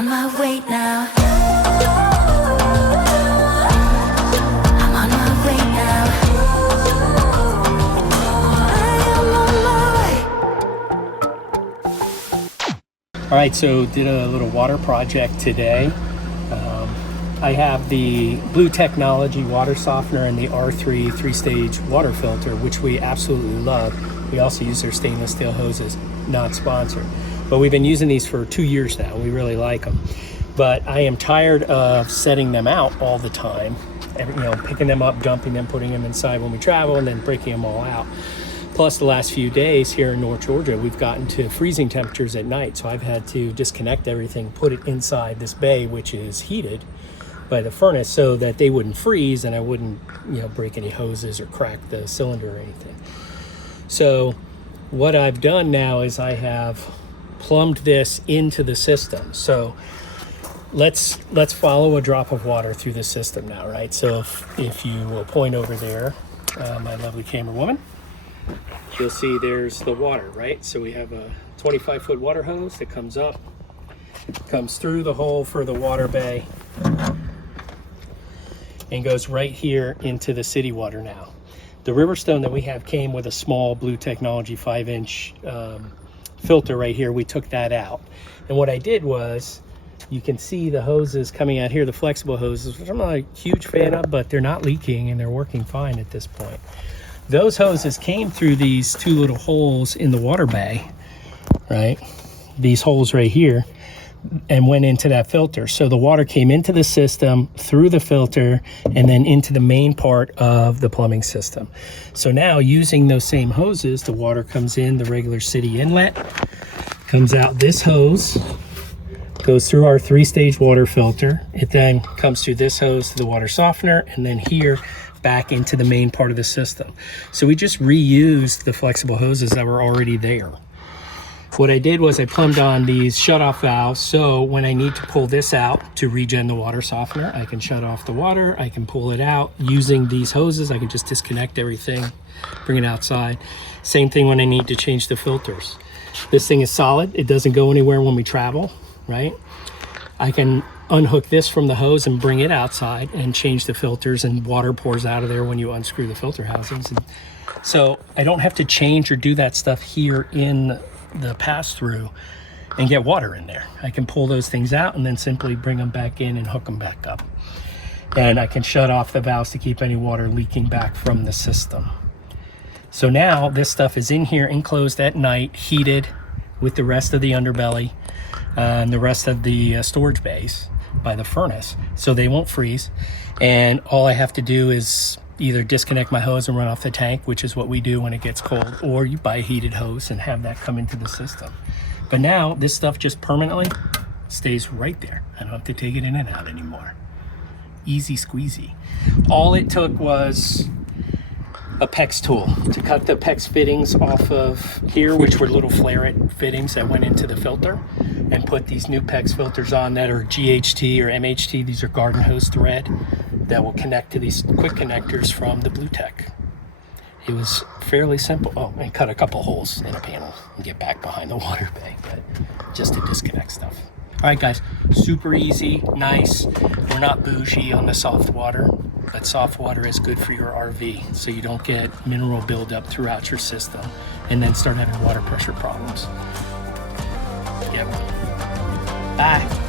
on my way now. I'm on my way now. I am on my way. All right, so did a little water project today. I have the BluTechnology water softener and the R3 three-stage water filter, which we absolutely love. We also use their stainless steel hoses, not sponsored. But we've been using these for 2 years now. We really like them. But I am tired of setting them out all the time, picking them up, dumping them, putting them inside when we travel, and then breaking them all out. Plus, the last few days here in North Georgia, we've gotten to freezing temperatures at night. So I've had to disconnect everything, put it inside this bay, which is heated by the furnace, so that they wouldn't freeze and I wouldn't, break any hoses or crack the cylinder or anything. So what I've done now is I have plumbed this into the system. So let's follow a drop of water through the system now, right? So if you will point over there, my lovely camera woman, you'll see there's the water, right? So we have a 25-foot water hose that comes up, comes through the hole for the water bay, and goes right here into the city water now. The RiverStone that we have came with a small BluTechnology 5-inch filter right here. We took that out. And what I did was, you can see the hoses coming out here, the flexible hoses, which I'm not a huge fan of, but they're not leaking and they're working fine at this point. Those hoses came through these two little holes in the water bay, right? These holes right here, and went into that filter. So the water came into the system, through the filter, and then into the main part of the plumbing system. So now, using those same hoses, the water comes in the regular city inlet, comes out this hose, goes through our three-stage water filter. It then comes through this hose to the water softener, and then here back into the main part of the system. So we just reused the flexible hoses that were already there. What I did was I plumbed on these shut-off valves, so when I need to pull this out to regen the water softener, I can shut off the water, I can pull it out. Using these hoses, I can just disconnect everything, bring it outside. Same thing when I need to change the filters. This thing is solid, it doesn't go anywhere when we travel, right? I can unhook this from the hose and bring it outside and change the filters, and water pours out of there when you unscrew the filter housings. And so I don't have to change or do that stuff here in the pass-through and get water in there. I can pull those things out and then simply bring them back in and hook them back up. And I can shut off the valves to keep any water leaking back from the system. So now this stuff is in here enclosed at night, heated with the rest of the underbelly and the rest of the storage bays by the furnace, so they won't freeze. And all I have to do is either disconnect my hose and run off the tank, which is what we do when it gets cold, or you buy a heated hose and have that come into the system. But now this stuff just permanently stays right there. I don't have to take it in and out anymore. Easy squeezy. All it took was a PEX tool to cut the PEX fittings off of here, which were little flare-it fittings that went into the filter, and put these new PEX filters on that are GHT or MHT. These are garden hose thread that will connect to these quick connectors from the BluTech. It was fairly simple. Oh, and cut a couple holes in a panel and get back behind the water bay, but just to disconnect stuff. All right, guys, super easy, nice. We're not bougie on the soft water, but soft water is good for your RV, so you don't get mineral buildup throughout your system and then start having water pressure problems. Get one. Bye.